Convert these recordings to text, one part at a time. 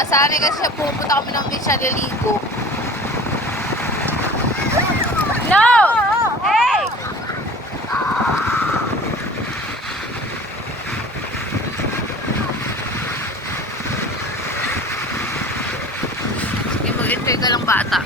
Nasanay kasi siya, pupunta kami ng beach, siya liligo. No! Hey! Sige, mag-enjoy ka lang bata.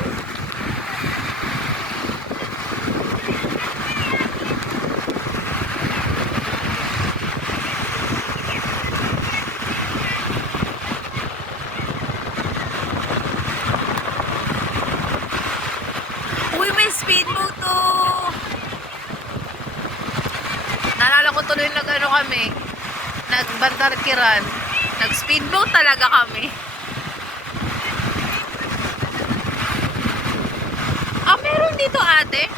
Uy, may speedboat to! Naalala ko tuloy nag-ano kami, nagbantarkiran. Nag-speedboat talaga kami. Ah, meron dito ate?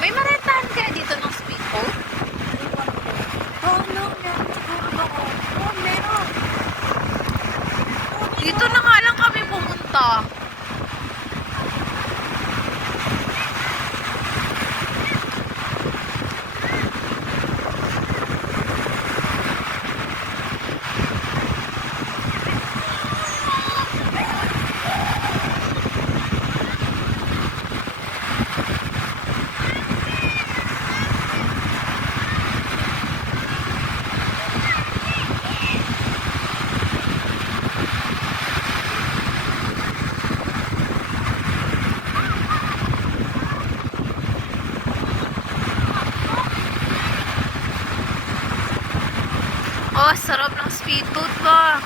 May marentahan kaya dito ng speedboat? Oh, no, meron siguro ako. Oh, meron. Dito na nga lang kami pumunta. Oh, sarap ng speedboat ba?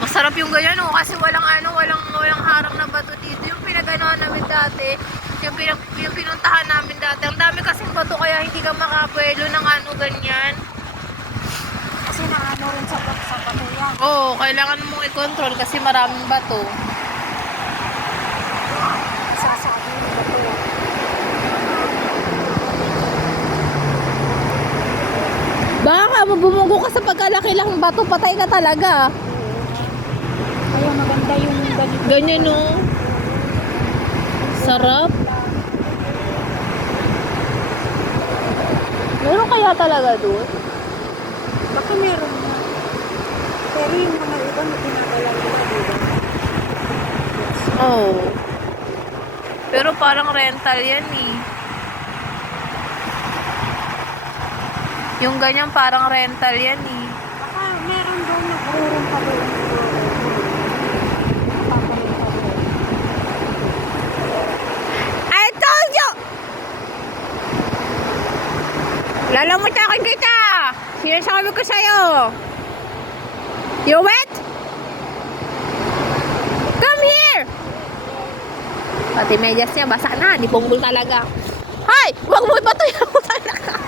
Masarap yung ganyan oh, kasi walang harang na bato dito. Yung pinaganoan namin dati, yung pinuntahan namin dati. Ang dami kasing bato kaya hindi ka makapwelo ng ano ganyan. Kasi naano rin sa bato yan. Oo, kailangan mong i-control kasi maraming bato. Sasabi yung bato yan. Baka bumugo ka sa pagkalaki lang ng bato, patay ka talaga. Kaya maganda yung ganito. Ganyan no. Sarap. Meron kaya talaga doon? Baka meron na. Pero yung mga iba na pinadala nila, diba? Oo. Pero parang rental yan eh. Yung ganyan parang rental yan eh. Baka meron doon nagururong pa doon. Papalit pa doon. I told you! Lalamutakin kita! Sinasabi ko sa'yo! You wet? Come here! Pati medyas niya, basa na. Di punggol talaga. Hay! Huwag mo ipatuyo mo talaga.